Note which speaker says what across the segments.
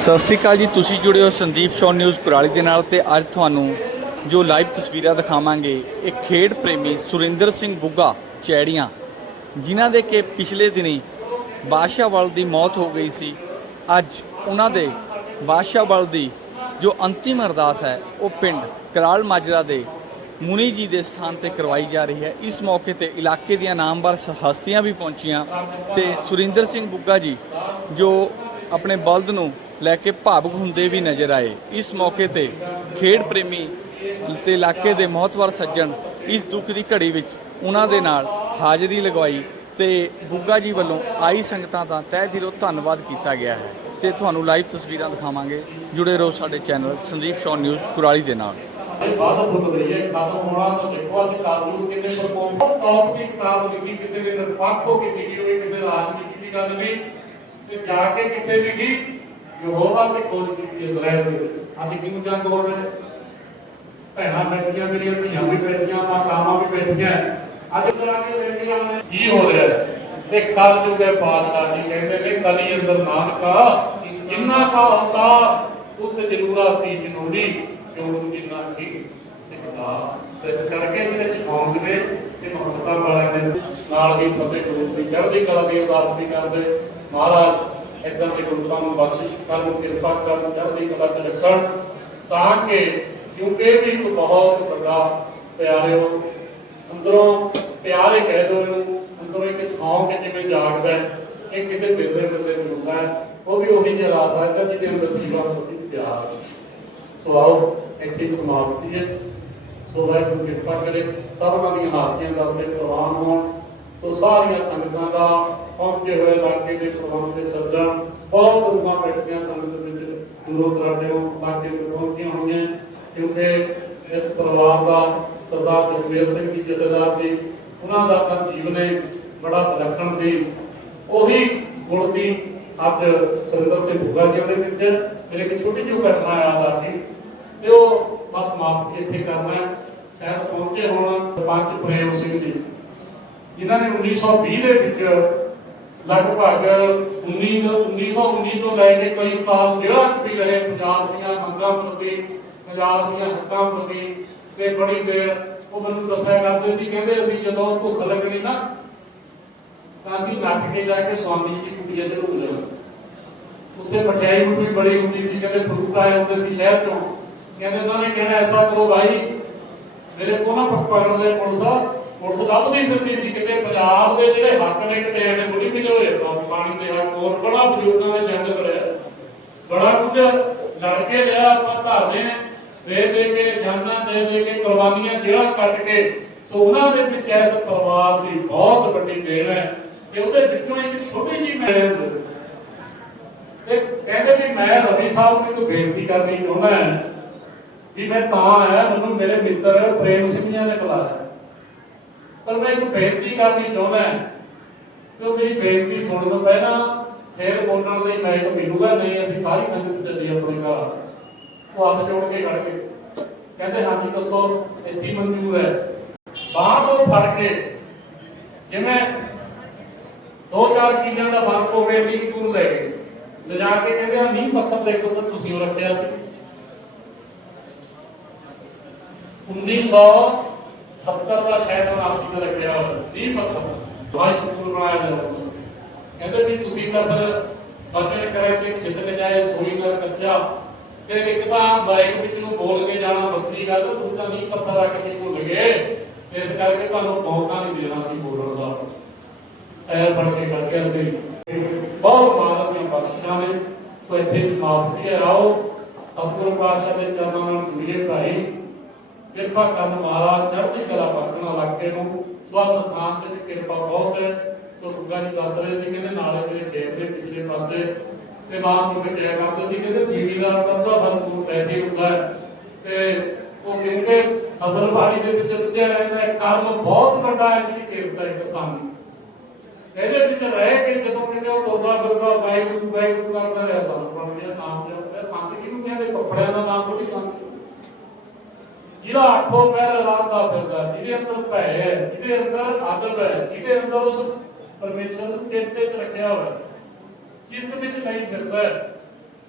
Speaker 1: ਸਤਿ ਸ਼੍ਰੀ ਅਕਾਲ ਜੀ, ਤੁਸੀਂ ਜੁੜੇ ਹੋ ਸੰਦੀਪ ਸ਼ੋ ਨਿਊਜ਼ ਕੁਰਾਲੀ ਦੇ ਨਾਲ ਤੇ ਅੱਜ ਤੁਹਾਨੂੰ ਜੋ ਲਾਈਵ ਤਸਵੀਰਾਂ ਦਿਖਾਵਾਂਗੇ, ਇਹ ਖੇਡ ਪ੍ਰੇਮੀ ਸੁਰਿੰਦਰ ਸਿੰਘ ਬੁੱਗਾ ਚੈੜੀਆਂ, ਜਿਨ੍ਹਾਂ ਦੇ ਕਿ ਪਿਛਲੇ ਦਿਨੀ ਬਾਦਸ਼ਾਹਵਾਲ ਦੀ ਮੌਤ ਹੋ ਗਈ ਸੀ। ਅੱਜ ਉਹਨਾਂ ਦੇ ਬਾਦਸ਼ਾਹਵਾਲ ਦੀ ਜੋ ਅੰਤਿਮ ਅਰਦਾਸ ਹੈ, ਉਹ ਪਿੰਡ ਕਰਾਲ ਮਾਜਰਾ ਦੇ ਮੁਨੀ ਜੀ ਦੇ ਸਥਾਨ ਤੇ ਕਰਵਾਈ ਜਾ ਰਹੀ ਹੈ। ਇਸ ਮੌਕੇ ਤੇ ਇਲਾਕੇ ਦੀਆਂ ਨਾਮਵਰ ਹਸਤੀਆਂ ਵੀ ਪਹੁੰਚੀਆਂ ਤੇ ਸੁਰਿੰਦਰ ਸਿੰਘ ਬੁੱਗਾ ਜੀ ਜੋ ਆਪਣੇ ਬਲਦ ਨੂੰ ਲੈ ਕੇ ਭਾਵੁਕ ਹੁੰਦੇ ਵੀ ਨਜ਼ਰ ਆਏ। ਇਸ ਮੌਕੇ ਤੇ ਖੇਡ ਪ੍ਰੇਮੀ ਤੇ ਇਲਾਕੇ ਦੇ ਮਹਤਵਰ ਸੱਜਣ ਇਸ ਦੁੱਖ ਦੀ ਘੜੀ ਵਿੱਚ ਉਹਨਾਂ ਦੇ ਨਾਲ ਹਾਜ਼ਰੀ ਲਗਵਾਈ ਤੇ ਬੁੱਗਾ ਜੀ ਵੱਲੋਂ ਆਈ ਸੰਗਤਾਂ ਦਾ ਤਹਿ ਦਿਲੋਂ ਧੰਨਵਾਦ ਕੀਤਾ ਗਿਆ ਹੈ। ਤੇ ਤੁਹਾਨੂੰ ਲਾਈਵ ਤਸਵੀਰਾਂ ਦਿਖਾਵਾਂਗੇ। ਜੁੜੇ ਰਹੋ ਸਾਡੇ ਚੈਨਲ ਸੰਦੀਪ ਸ਼ੌਨ ਨਿਊਜ਼ ਕੁਰਾਲੀ ਦੇ ਨਾਲ।
Speaker 2: ਬਾਤ ਬੁੱਧ ਰਹੀ ਹੈ। ਖਤਮ ਹੋਣਾ ਤਾਂ ਦੇਖੋ ਅੱਜ ਕਾਨੂੰਨ ਕਿੰਨੇ ਪਰਫਾਰਮ ਟੌਪ ਦੀ ਕਿਤਾਬ ਲਿਖੀ, ਕਿਸੇ ਨੇ ਨਿਰਪੱਖ ਹੋ ਕੇ ਲਿਖੀ ਹੋਈ ਕਿਸੇ ਰਾਜਨੀਤੀ ਦੀ ਗੱਲ ਨਹੀਂ ਤੇ ਜਾ ਕੇ ਕਿਤੇ ਵੀ ਨਹੀਂ ਯਹੋਵਾ ਤੇ ਖੋਜ ਕੀਤੀ ਇਜ਼ਰਾਈਲ ਦੇ ਵਿੱਚ। ਕਿਉਂ ਜੰਗ ਹੋ ਰਹੇ ਭੈਣਾਂ ਬੈਠੀਆਂ ਮੇਰੀਆਂ, ਧੀਆਂ ਵੀ ਬੈਠੀਆਂ, ਮਾਤਾਵਾਂ ਵੀ ਬੈਠੀਆਂ। ਅੱਜ ਜਾ ਕੇ ਬੈਠੀਆਂ ਨੇ, ਕੀ ਹੋ ਰਿਹਾ ਤੇ ਕੱਲ ਜੁਗੇ ਪਾਤਸ਼ਾਹ ਜੀ ਕਹਿੰਦੇ ਨੇ ਕਲੀ ਅੰਦਰ ਨਾਨਕਾ, ਜਿੰਨਾ ਕਾ ਹੁੰਦਾ, ਉਸ ਜ਼ਰੂਰਤ ਦੀ ਜ਼ਰੂਰੀ ਜੋੜ ਜਿੰਨਾ ਕੀ ਸਿੱਖਦਾ, ਤੇ ਕਰਕੇ ਤੇ ਸ਼ੌਂਕ ਨੇ ਤੇ ਮਕਸਦਾਂ ਵਾਲਿਆਂ ਨੇ। ਨਾਲ ਹੀ ਫਤਿਹ ਗੁਰੂ ਦੀ ਚੜ੍ਹਦੀ ਕਲਾ ਦੀ ਅਰਦਾਸ ਵੀ ਕਰਦੇ। ਮਹਾਰਾਜ ਇਦਾਂ ਦੇ ਗੁਰੂਆਂ ਨੂੰ ਬਖਸ਼ਿਸ਼ ਕਰਨ ਕਿਰਪਾ ਕਰਨ ਚੜ੍ਹਦੀ ਕਲਾ ਚ ਰੱਖਣ ਤਾਂ ਕਿ ਕਿਉਂਕਿ ਇਹ ਵੀ ਇੱਕ ਬਹੁਤ ਵੱਡਾ ਪਿਆਰਿਓ ਅੰਦਰੋਂ ਪਿਆਰੇ ਕਹਿ ਦੋ ਇਹਨੂੰ, ਅੰਦਰੋਂ ਇੱਕ ਸ਼ੌਂਕ ਜਿਵੇਂ ਜਾਗਦਾ ਇਹ ਕਿਸੇ ਬਿਰਦੇ ਬਿਰਦੇ ਨੂੰ ਹੁੰਦਾ ਉਹ ਵੀ ਉਹੀ ਜਿਹਾ ਰਾਸ ਹੈ ਜਿਹਦੇ ਅੰਦਰ ਜੀਵਾ ਸੋਧੀ ਪਿਆਰ ਸੋ ਆਓ, ਇੱਥੇ ਸਮਾਪਤੀ ਹੈ। ਸੋ ਵਾਹਿਗੁਰੂ ਕਿਰਪਾ ਕਰੇ ਸਭਨਾਂ ਦੀਆਂ ਹਾਜ਼ਰੀਆਂ ਦਾ ਤੇ ਪ੍ਰਵਾਨ ਹੋਣ। ਸੋ ਸਾਰੀਆਂ ਸੰਗਤਾਂ ਦਾ ਪਹੁੰਚੇ ਹੋਏ ਇਲਾਕੇ ਦੇ ਪ੍ਰਬੰਧ ਦੇ ਸੱਜਣ ਬਹੁਤ ਰੂਹਾਂ ਬੈਠੀਆਂ ਸੰਗਤ ਵਿੱਚ ਦੂਰੋਂ ਦਰਾਡਿਓਂ ਇਲਾਕੇ ਵਿੱਚ ਪਹੁੰਚੀਆਂ ਹੋਈਆਂ ਕਿਉਂਕਿ ਇਸ ਪਰਿਵਾਰ ਦਾ ਸਰਦਾਰ ਜਸਵੀਰ ਸਿੰਘ ਜੀ, ਜਥੇਦਾਰ ਜੀ, ਉਹਨਾਂ ਦਾ ਤਾਂ ਜੀਵਨ ਬੜਾ ਵਿਲੱਖਣ ਸੀ। ਉਹੀ ਗੁਣ ਦੀ ਅੱਜ ਸੁਰਿੰਦਰ ਸਿੰਘ ਭੁੱਗਾ ਜੀ ਦੇ ਵਿੱਚ, ਮੇਰੇ ਇੱਕ ਛੋਟੀ ਜਿਹੀ ਘਟਨਾ ਯਾਦ ਆ ਗਈ ਤੇ ਉਹ ਬਸ ਸਮਾਪਤੀ ਇੱਥੇ ਕਰਨਾ ਸ਼ਾਇਦ ਪਹੁੰਚੇ ਹੋਣ ਸਰਪੰਚ ਪ੍ਰੇਮ ਸਿੰਘ ਜੀ। ਜਿਨ੍ਹਾਂ ਨੇ 1920 ਦੇ ਵਿੱਚ ਲਗਭਗ 19 ਤੋਂ 1919 ਤੋਂ ਲੈ ਕੇ ਕਈ ਸਾਲ ਜਿਹੜਾ ਵੀ ਰਹੇ ਪੰਜਾਬ ਦੀਆਂ ਮੰਗਾਂ ਪ੍ਰਤੀ ਪੰਜਾਬ ਦੀਆਂ ਹੱਕਾਂ ਪ੍ਰਤੀ ਤੇ ਬੜੀ ਦੇਰ ਉਹ ਮੈਨੂੰ ਦੱਸਿਆ ਕਰਦੇ ਸੀ, ਕਹਿੰਦੇ ਅਸੀਂ ਜਦੋਂ ਭੁੱਖ ਲੱਗਣੀ ਨਾ, ਤਾਂ ਅਸੀਂ ਨੱਠ ਕੇ ਜਾ ਕੇ ਸਵਾਮੀ ਜੀ ਦੀ ਕੁਟੀਆ ਤੇ ਰੁਕ ਲੈਣਾ ਉੱਥੇ ਮਠਿਆਈ ਵੀ ਬੜੀ ਹੁੰਦੀ ਸੀ, ਕਹਿੰਦੇ ਫਰੂਟ ਆਏ ਹੁੰਦੇ ਸੀ ਸ਼ਹਿਰ ਤੋਂ। ਕਹਿੰਦੇ ਉਹਨਾਂ ਨੇ ਕਹਿਣਾ ਐਸਾ ਕਰੋ ਭਾਈ, ਮੇਰੇ ਕੋਲ ਨਾ ਪਕੜਨ ਦੇ ਪੁਲਿਸ ਪੁਲਿਸ ਲੱਭਦੀ ਫਿਰਦੀ ਸੀ ਕਿਤੇ ਪੰਜਾਬ ਦੇ ਜਿਹੜੇ ਹੱਕ ਨੇ ਕਿਤੇ ਐਵੇਂ ਮੁੜੀ ਵਿਜੋਏ ਪਾਣੀ ਦੇ ਹੱਕ ਹੋਰ ਬੜਾ ਬਜ਼ੁਰਗਾਂ ਦੇ ਜੰਗ ਕਰਿਆ। ਬੜਾ ਕੁਝ ਲੜ ਕੇ ਲਿਆ, ਆਪਾਂ ਧਰਨੇ ਦੇ ਦੇ ਕੇ ਜਾਨਾਂ, ਦੇ ਦੇ ਕੇ ਕੁਰਬਾਨੀਆਂ, ਜਿਹੜਾ ਕੱਟ ਕੇ। ਸੋ ਉਹਨਾਂ ਦੇ ਵਿੱਚ ਇਸ ਪਰਿਵਾਰ ਦੀ ਬਹੁਤ ਵੱਡੀ ਦੇਣ ਹੈ ਤੇ ਉਹਦੇ ਵਿੱਚੋਂ ਇੱਕ ਛੋਟੀ ਜਿਹੀ ਮੈਂ ਤੇ ਕਹਿੰਦੇ ਵੀ ਮੈਂ ਰਵੀ ਸਾਹਿਬ ਨੂੰ ਇੱਕ ਬੇਨਤੀ ਕਰਨੀ ਚਾਹੁੰਦਾ ਵੀ ਮੈਂ ਤਾਂ ਆਇਆ, ਮੈਨੂੰ ਮੇਰੇ ਮਿੱਤਰ ਪ੍ਰੇਮ ਸਿੰਘ ਜੀ ਨੇ ਬੁਲਾਇਆ। ਪਰ ਮੈਂ ਇੱਕ ਬੇਨਤੀ ਕਰਨੀ ਚਾਹੁੰਦਾ ਕਿ ਮੇਰੀ ਬੇਨਤੀ ਸੁਣਨ ਤੋਂ ਪਹਿਲਾਂ ਫੇਰ ਬੋਲਣ ਲਈ ਮੈਂ ਮਿਲੂਗਾ ਨਹੀਂ, ਅਸੀਂ ਸਾਰੀ ਸੰਗਤ ਚੱਲੀ ਆਪਣੇ ਘਰ। ਉਹ ਹੱਥ ਜੋੜ ਕੇ ਖੜ ਗਏ। ਕਹਿੰਦੇ, ਹਾਂਜੀ, ਦੱਸੋ, ਇੱਥੇ ਮਨਜ਼ੂਰ ਹੈ। ਬਾਹਰ ਤੋਂ ਫੜ ਕੇ ਜਿਵੇਂ ਦੋ ਚਾਰ ਚੀਜ਼ਾਂ ਦਾ ਫ਼ਰਕ ਹੋਵੇ ਵੀ ਦੂਰ ਲੈ ਗਏ ਲਿਜਾ ਕੇ ਕਹਿੰਦੇ ਆ ਨੀਂਹ ਪੱਥਰ ਦੇਖੋ ਤਾਂ ਤੁਸੀਂ ਉਹ ਰੱਖਿਆ ਸੀ 1970 ਦਾ ਸ਼ਾਇਦ 79 ਦਾ ਰੱਖਿਆ ਹੋਇਆ ਨੀਂਹ ਪੱਥਰ ਵਾਈ ਸਕੂਲ ਬਣਾਇਆ ਜਾਂਦਾ ਕਹਿੰਦੇ ਵੀ ਤੁਸੀਂ ਤਾਂ ਫਿਰ ਬਚਨ ਕਰੇ ਤੇ ਕਿਸ ਨੇ ਜਾਏ ਸੋਈ ਨਾਲ ਕੱਚਾ ਤੇ ਇੱਕ ਤਾਂ ਬਾਈਕ ਵਿੱਚ ਨੂੰ ਬੋਲ ਕੇ ਜਾਣਾ ਵੱਖਰੀ ਗੱਲ ਤੁਸੀਂ ਤਾਂ ਨੀਂਹ ਪੱਥਰ ਰੱਖ ਕੇ ਭੁੱਲ ਗਏ ਇਸ ਕਰਕੇ ਤੁਹਾਨੂੰ ਮੌਕਾ ਨਹੀਂ ਦੇਣਾ ਸੀ ਬੋਲਣ ਦਾ ਐਰ ਬਣ ਕੇ ਕਰਕੇ ਅਸੀਂ ਬਹੁਤ ਮਾਨਵ ਦੀਆਂ ਬਖਸ਼ਿਸ਼ਾਂ ਨੇ ਸੋ ਇੱਥੇ ਸਮਾਪਤੀ ਹੈ ਆਓ ਸਤਿਗੁਰੂ ਪਾਤਸ਼ਾਹ ਦੇ ਚਰਨਾਂ ਨਾਲ ਜੁੜੀਏ ਭਾਈ ਕਿਰਪਾ ਕਰਨ ਮਹਾਰਾਜ ਚੜ੍ਹਦੀ ਕਲਾ ਬਖਸ਼ਣਾ ਇਲਾਕੇ ਨੂੰ। ਸਵਾ ਸਥਾਨ ਤੇ ਵੀ ਕਿਰਪਾ ਬਹੁਤ ਹੈ। ਸੋ ਗੁੱਗਾ ਜੀ ਦੱਸ ਰਹੇ ਸੀ ਕਹਿੰਦੇ ਨਾਲੇ ਜਿਹੜੇ ਖੇਤ ਦੇ ਪਿਛਲੇ ਪਾਸੇ। ਤੇ ਮਾਂ ਨੂੰ ਕਿਹਾ ਕਰਦੇ ਸੀ ਕਹਿੰਦੇ ਜੀਵੀਦਾਰ ਕਰਦਾ ਫਲ ਪੈਸੇ ਹੁੰਦਾ ਹੈ। ਤੇ ਉਹ ਕਹਿੰਦੇ ਫਸਲ ਬਾੜੀ ਦੇ ਵਿੱਚ ਰੁੱਝਿਆ ਰਹਿੰਦਾ ਹੈ। ਕਰਮ ਬਹੁਤ ਵੱਡਾ ਹੈ ਜਿਹੜੀ ਕਿਰਪਾ ਹੈ ਕਿਸਾਨ ਦੀ ਇਹਦੇ ਵਿੱਚ ਰਹਿ ਕੇ ਜਦੋਂ ਕਹਿੰਦੇ ਉਹ ਤੋਬਾ ਕਰਦਾ ਵਾਹਿਗੁਰੂ ਵਾਹਿਗੁਰੂ ਕਰਦਾ ਰਿਹਾ ਸਾਨੂੰ ਬਣ ਗਿਆ, ਨਾਮ ਜਪਦਾ ਸੰਤ ਕਿਹਨੂੰ ਕਹਿੰਦੇ? ਕੱਪੜਿਆਂ ਦਾ ਨਾਮ ਕੋਈ ਸੰਤ ਜਿਹੜਾ ਆਖੋ ਪਹਿਰ ਰਾਤ ਦਾ ਫਿਰਦਾ ਜਿਹਦੇ ਅੰਦਰ ਭੈ ਹੈ ਜਿਹਦੇ ਅੰਦਰ ਆਦਬ ਹੈ ਜਿਹਦੇ ਅੰਦਰ ਉਸ ਪਰਮੇਸ਼ਰ ਨੂੰ ਚੇਤੇ ਚ ਰੱਖਿਆ ਹੋਇਆ ਚਿੱਤ ਵਿੱਚ ਨਹੀਂ ਫਿਰਦਾ ਹੈ।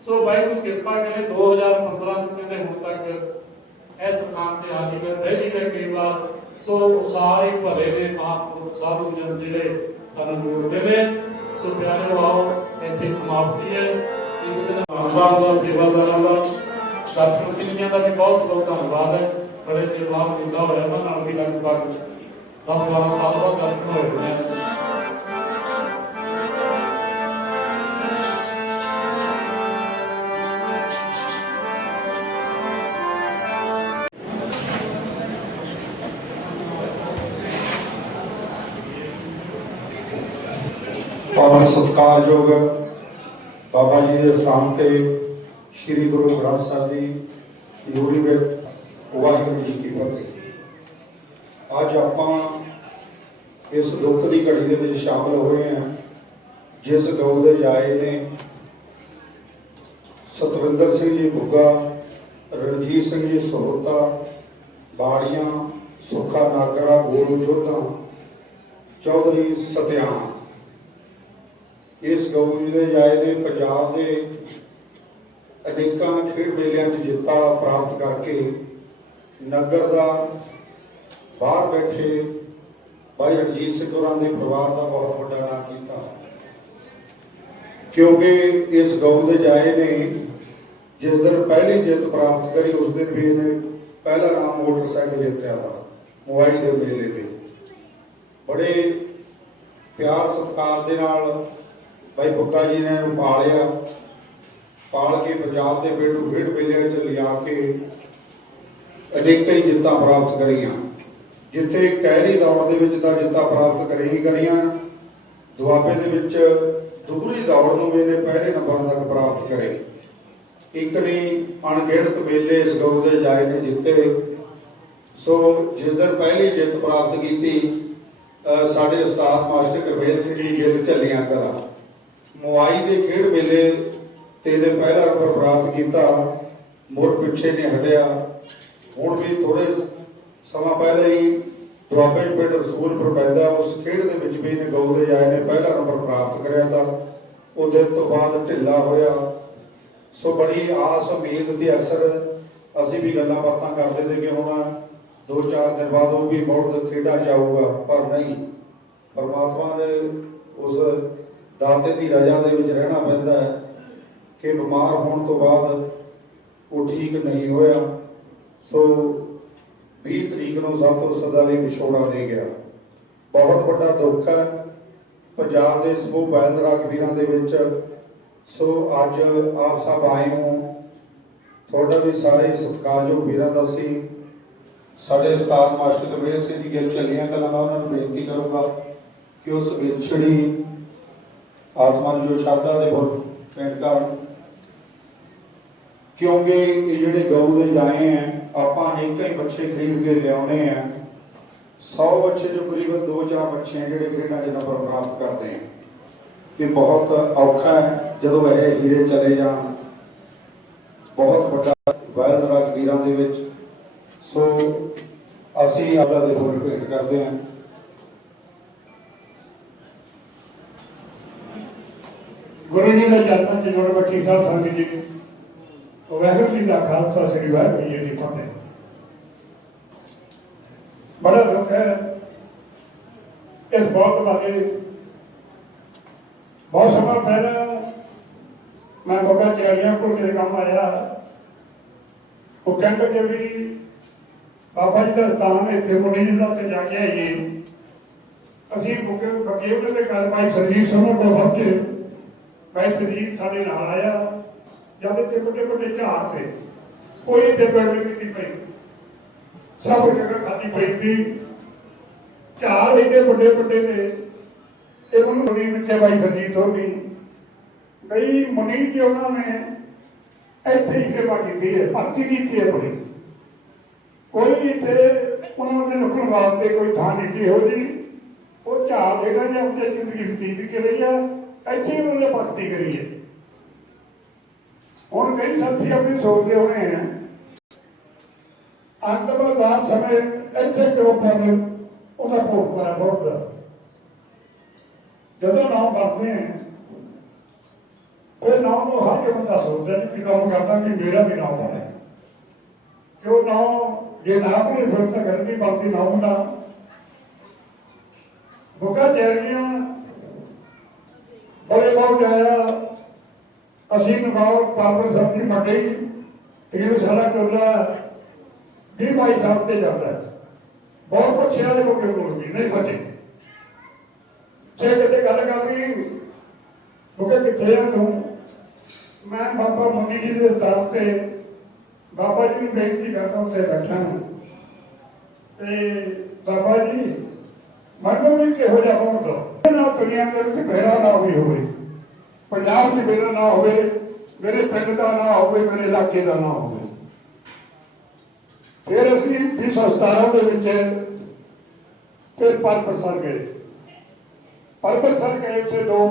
Speaker 2: ਸੋ ਵਾਹਿਗੁਰੂ ਕਿਰਪਾ ਕਰੇ 2015 ਤੋਂ ਕਹਿੰਦੇ ਹੁਣ ਤੱਕ ਇਸ ਮੁਕਾਮ ਤੇ ਆ ਜੀ ਮੈਂ ਪਹਿਲੀ ਵਾਰ ਕਈ ਵਾਰ ਸੋ ਸਾਰੇ ਭਲੇ ਦੇ ਮਹਾਂਪੁਰਖ ਸਾਧੂ ਜਨ ਜਿਹੜੇ ਸਾਨੂੰ ਜੋੜਦੇ ਨੇ ਸੋ ਪਿਆਰਿਓ ਆਓ ਇੱਥੇ ਸਮਾਪਤੀ ਹੈ ਇੱਕ ਦਿਨ ਸਾਹਿਬ ਦਾ ਸੇਵਾਦਾਰਾਂ ਦਾ ਦਰਸ਼ਨ ਸਿੰਘ ਜੀ ਦਾ ਵੀ ਬਹੁਤ ਬਹੁਤ ਧੰਨਵਾਦ ਹੈ ਬੜੇ ਸੇਵਾ ਮਿਲਦਾ ਹੋਇਆ ਉਹਨਾਂ ਨਾਲ ਵੀ ਲਗਭਗ ਦਸ ਬਾਰਾਂ ਸਾਲ ਬਾਅਦ ਦਰਸ਼ਨ ਹੋਏ ਹੋਏ ਨੇ
Speaker 3: ਔਰ ਸਤਿਕਾਰਯੋਗ ਬਾਬਾ ਜੀ ਦੇ ਸਥਾਨ ਤੇ ਸ੍ਰੀ ਗੁਰੂ ਗ੍ਰੰਥ ਸਾਹਿਬ ਦੀ ਜੋੜੀ ਵਿੱਚ ਵਾਹਿਗੁਰੂ ਜੀ ਕੀ ਫਤਿਹ। ਅੱਜ ਆਪਾਂ ਇਸ ਦੁੱਖ ਦੀ ਘੜੀ ਦੇ ਵਿੱਚ ਸ਼ਾਮਲ ਹੋਏ ਹਾਂ। ਜਿਸ ਗਊ ਦੇ ਜਾਏ ਨੇ ਸਤਵਿੰਦਰ ਸਿੰਘ ਜੀ ਬੁੱਗਾ ਰਣਜੀਤ ਸਿੰਘ ਜੀ ਸੋਹਤਾ ਬਾੜੀਆਂ ਸੁੱਖਾ ਨਾਗਰਾ ਗੋਲੂ ਜੋਧਾ ਚੌਧਰੀ ਸਤਿਆਣਾ। ਇਸ ਗਊ ਜੀ ਦੇ ਜਾਏ ਨੇ ਪੰਜਾਬ ਦੇ ਅਨੇਕਾਂ ਖੇਡ ਮੇਲਿਆਂ 'ਚ ਜਿੱਤਾ ਪ੍ਰਾਪਤ ਕਰਕੇ ਨਗਰ ਦਾ ਬਾਹਰ ਬੈਠੇ ਭਾਈ ਰਣਜੀਤ ਸਿੰਘ ਹੋਰਾਂ ਦੇ ਪਰਿਵਾਰ ਦਾ ਬਹੁਤ ਵੱਡਾ ਨਾਮ ਕੀਤਾ। ਕਿਉਂਕਿ ਇਸ ਗਊ ਦੇ ਜਾਏ ਨੇ ਜਿਸ ਦਿਨ ਪਹਿਲੀ ਜਿੱਤ ਪ੍ਰਾਪਤ ਕਰੀ, ਉਸ ਦਿਨ ਵੀ ਇਹਨੇ ਪਹਿਲਾ ਨਾਮ ਮੋਟਰਸਾਈਕਲ ਜਿੱਤਿਆ ਵਾ ਮੋਬਾਈਲ ਦੇ ਮੇਲੇ ਤੇ। ਬੜੇ ਪਿਆਰ ਸਤਿਕਾਰ ਦੇ ਨਾਲ ਭਾਈ ਬੁੱਕਾ ਜੀ ਨੇ ਇਹਨੂੰ ਪਾਲਿਆ। ਪਾਲ ਕੇ ਪੰਜਾਬ ਦੇ ਪੇਂਡੂ ਖੇਡ ਮੇਲਿਆਂ 'ਚ ਲਿਆ ਕੇ ਅਨੇਕਾਂ ਹੀ ਜਿੱਤਾਂ ਪ੍ਰਾਪਤ ਕਰੀਆਂ। ਜਿੱਥੇ ਕਹਿਰੀ ਦੌੜ ਦੇ ਵਿੱਚ ਤਾਂ ਜਿੱਤਾਂ ਪ੍ਰਾਪਤ ਕਰੀ ਹੀ ਕਰੀਆਂ। ਦੁਆਬੇ ਦੇ ਵਿੱਚ ਦੁਹਰੀ ਦੌੜ ਨੂੰ ਵੀ ਇਹਨੇ ਪਹਿਲੇ ਨੰਬਰ ਤੱਕ ਪ੍ਰਾਪਤ ਕਰੇ। ਇੱਕ ਨਹੀਂ, ਅਣਗਿਣਤ ਮੇਲੇ ਇਸ ਗਊ ਦੇ ਜਾਏ ਨੇ ਜਿੱਤੇ। ਸੋ ਜਿਸ ਦਿਨ ਪਹਿਲੀ ਜਿੱਤ ਪ੍ਰਾਪਤ ਕੀਤੀ ਸਾਡੇ ਉਸਤਾਦ ਮਾਸਟਰ ਗੁਰਵੇਲ ਸਿੰਘ ਜੀ ਗਿੱਲ ਝੱਲੀਆਂ ਕਰਾ। ਮੁਆਈ ਦੇ ਖੇਡ ਮੇਲੇ ਤੇ ਪਹਿਲਾ ਨੰਬਰ ਪ੍ਰਾਪਤ ਕੀਤਾ। ਮੁੜ ਪਿੱਛੇ ਨੇ ਹਟਿਆ। ਹੁਣ ਵੀ ਥੋੜੇ ਸਮਾਂ ਪਹਿਲੇ ਹੀ ਦੁਆਬੇ ਪਿੰਡ ਰਸੂਲਪੁਰ ਪੈਂਦਾ, ਉਸ ਖੇਡ ਦੇ ਵਿੱਚ ਵੀ ਇਹਨੇ ਗਊ ਦੇ ਨੇ, ਪਹਿਲਾ ਨੰਬਰ ਪ੍ਰਾਪਤ ਕਰਿਆ ਤਾਂ ਉਹ ਦਿਨ ਤੋਂ ਬਾਅਦ ਢਿੱਲਾ ਹੋਇਆ। ਸੋ ਬੜੀ ਆਸ, ਉਮੀਦ ਤੇ ਅਸਰ, ਅਸੀਂ ਵੀ ਗੱਲਾਂ ਬਾਤਾਂ ਕਰਦੇ ਤੇ ਕਿ ਹੁਣ ਦੋ ਚਾਰ ਦਿਨ ਬਾਅਦ ਉਹ ਵੀ ਮੁੜ ਖੇਡਾਂ ਜਾਊਗਾ ਪਰ ਨਹੀਂ। ਪਰਮਾਤਮਾ ਨੇ ਉਸ ਦਾਤੇ ਦੀ ਰਜ਼ਾ ਦੇ ਵਿੱਚ ਰਹਿਣਾ ਪੈਂਦਾ ਹੈ ਕਿ ਬਿਮਾਰ ਹੋਣ ਤੋਂ ਬਾਅਦ ਉਹ ਠੀਕ ਨਹੀਂ ਹੋਇਆ। ਸੋ 20 ਤਰੀਕ ਨੂੰ ਸਤਿਗੁਰ ਸਦਾ ਲਈ ਵਿਛੋੜਾ ਦੇ ਗਿਆ। ਬਹੁਤ ਵੱਡਾ ਦੁੱਖ ਹੈ। ਪੰਜਾਬ ਦੇ ਸਮੂਹ ਬੈਲ ਰਾਗਵੀਰਾਂ ਦੇ ਵਿੱਚ। ਸੋ ਅੱਜ ਆਪ ਸਭ ਆਏ ਹੋ। ਤੁਹਾਡਾ ਵੀ ਸਾਰੇ ਸਤਿਕਾਰਯੋਗ ਵੀਰਾਂ ਦਾ ਸੀ। ਸਾਡੇ ਉਸਤਾਦ ਮਾਸਟਰ ਗੁਰਵੇਲ ਸਿੰਘ ਜੀ ਗੱਲ ਚੱਲੀਆਂ ਗੱਲਾਂ ਮੈਂ ਉਹਨਾਂ ਨੂੰ ਬੇਨਤੀ ਕਰੂੰਗਾ ਕਿ ਉਸ ਵਿਛੜੀ ਆਤਮਾ ਨੂੰ ਜੋ ਸ਼ਬਦਾਂ ਦੇ ਬੋਲ ਭੇਂਟ ਕਰਨ। ਕਿਉਂਕਿ ਇਹ ਜਿਹੜੇ ਗਊ ਦੇ ਜਾਏ ਹੈ ਆਪਾਂ ਅਨੇਕਾਂ ਹੀ ਬੱਚੇ ਖਰੀਦ ਕੇ ਲਿਆਉਣੇ ਆ। 100 ਬੱਚੇ ਜੋ ਕਰੀਬਨ 2-4 ਬੱਚੇ ਜਿਹੜੇ ਖੇਡਾਂ 'ਚ ਨੰਬਰ ਪ੍ਰਾਪਤ ਕਰਦੇ ਆ। ਇਹ ਬਹੁਤ ਔਖਾ ਹੈ, ਜਦੋਂ ਇਹ ਹੀਰੇ ਚਲੇ ਜਾਣ। ਬਹੁਤ ਵੱਡਾ ਵੈਦ ਰਾਜ ਵੀਰਾਂ ਦੇ ਵਿੱਚ। ਸੋ ਅਸੀਂ ਆਪਦਾ ਦੇ ਬੋਲ ਭੇਟ ਕਰਦੇ ਹਾਂ
Speaker 4: ਗੁਰੂ ਜੀ ਦੇ ਚਰਨਾਂ 'ਚ ਜੁੜ ਬੈਠੀ ਸੰਗਤ ਜੀ। ਵਾਹਿਗੁਰੂ ਜੀ ਦਾ ਖਾਲਸਾ ਸ੍ਰੀ ਵਾਹਿਗੁਰੂ ਜੀ ਦੀ ਫਤਿਹ। ਬੜਾ ਦੁੱਖ ਹੈ ਇਸ ਬਹੁਤ ਬਾਰੇ ਬਹੁਤ ਸਮਾਂ ਪਹਿਲਾਂ ਮੈਂ ਬਾਬਾ ਚਾਰੀਆਂ ਕੋਲ ਕਿਤੇ ਕੰਮ ਆਇਆ। ਉਹ ਕਹਿੰਦੇ ਕਿ ਵੀ ਬਾਬਾ ਜੀ ਦਾ ਸਥਾਨ ਇੱਥੇ ਮੁੰਡੇ ਜੀ ਦਾ ਉੱਥੇ ਜਾ ਕੇ ਆਈਏ। ਅਸੀਂ ਬੁੱਕੇ ਬੱਗੇ ਉਹਨਾਂ ਦੇ ਘਰ ਭਾਈ ਸਰਜੀਤ ਸਿੰਘ ਕੋਲ ਪਹੁੰਚੇ ਭਾਈ ਸਰਜੀਤ ਸਾਡੇ ਨਾਲ ਆਇਆ। ਜਦ ਇੱਥੇ ਵੱਡੇ ਵੱਡੇ ਝਾੜ ਤੇ, ਕੋਈ ਇੱਥੇ ਬਿਲਡਿੰਗ ਨਹੀਂ ਪਈ। ਸਭ ਜਗ੍ਹਾ ਖਾਲੀ ਪਈ ਸੀ ਝਾੜ ਇੰਨੇ ਵੱਡੇ ਵੱਡੇ ਨੇ ਇਹ ਉਹਨੂੰ ਬੜੀ ਮਿੱਠੇ ਭਾਈ ਸਰਜੀਤ ਹੋ ਗਈ। ਕਈ ਮੁਨੀ ਤੇ ਉਹਨਾਂ ਨੇ ਇੱਥੇ ਹੀ ਸੇਵਾ ਕੀਤੀ ਹੈ ਭਗਤੀ ਕੀਤੀ ਹੈ ਬੜੀ ਕੋਈ ਇੱਥੇ ਉਹਨਾਂ ਦੇ ਰੁਕਣ ਵਾਸਤੇ ਕੋਈ ਥਾਂ ਨਹੀਂ ਸੀ ਇਹੋ ਜੀ ਉਹ ਝਾੜ ਜਿਹੜਾ ਜਾਂ ਉਹਦੇ ਜ਼ਿੰਦਗੀ ਬਤੀਤ ਕਰ ਰਹੀ ਆ, ਇੱਥੇ ਹੀ ਉਹਨੇ ਭਗਤੀ ਕਰੀ ਹੈ। ਹੁਣ ਕਈ ਸਾਥੀ ਆਪਣੀ ਸੋਚਦੇ ਹੋਣੇ ਆ। ਅੰਤਮ ਲਾਸਟ ਸਮੇਂ, ਇੱਥੇ ਕਿਉਂ ਪਰ ਉਹਦਾ ਭੋਗ ਪਾਇਆ ਬਹੁਤ ਜਦੋਂ ਨਾਮ ਕਰਦੇ ਆ ਉਹ ਨਾਮ ਨੂੰ ਹਰ ਇੱਕ ਬੰਦਾ ਸੋਚਦਾ ਕਿ ਕੰਮ ਕਰਦਾ ਕਿ ਮੇਰਾ ਵੀ ਨਾਮ ਬਣੇ। ਕਿਉਂ ਨਾਮ ਜੇ ਨਾ ਕੋਈ ਫਿਰ ਤਾਂ ਕਰਨੀ ਬਣਦੀ ਨਾਮ ਨਾ ਬੁਕਾ ਚੈੜੀਆਂ ਬੜੇ ਬਹੁਤ ਆਇਆ। ਅਸੀਂ ਨਗੌਰ ਪਾਵਰ ਸਾਹਿਬ ਦੀ ਮੰਡੀ ਤੀਰ ਸਾਰਾ ਟੋਲਾ ਵੀ ਭਾਈ ਸਾਹਿਬ ਤੇ ਜਾਂਦਾ ਬਹੁਤ ਪੁੱਛਿਆ ਜੇ ਕੋਈ ਕੋਲ ਵੀ, ਨਹੀਂ ਬਚੇ ਜੇ ਕਿਤੇ ਗੱਲ ਕਰ ਰਹੀ ਕਿੱਥੇ ਆ ਤੂੰ? ਮੈਂ ਬਾਬਾ ਮੰਨੀ ਜੀ ਦੇ ਦਰ ਤੇ ਬਾਬਾ ਜੀ ਨੂੰ ਬੇਨਤੀ ਕਰਦਾ ਉੱਥੇ ਬੈਠਾ ਹਾਂ। ਤੇ ਬਾਬਾ ਜੀ, ਮੈਨੂੰ ਵੀ ਕਿਹੋ ਜਿਹਾ ਹੋਣ ਦੋ ਨਾ ਦੁਨੀਆ ਦੇ ਵਿੱਚ ਮੇਰਾ ਨਾ ਵੀ ਹੋਵੇ। ਪੰਜਾਬ 'ਚ ਮੇਰਾ ਨਾ ਹੋਵੇ, ਮੇਰੇ ਪਿੰਡ ਦਾ ਨਾ ਹੋਵੇ, ਮੇਰੇ ਇਲਾਕੇ ਦਾ ਨਾ ਹੋਵੇ। ਫਿਰ ਅਸੀਂ 2017 ਦੇ ਵਿੱਚ ਫਿਰ ਪਰ ਪ੍ਰਸਰ ਗਏ। ਪਰ ਪ੍ਰਸਰ ਗਏ ਉੱਥੇ ਦੋ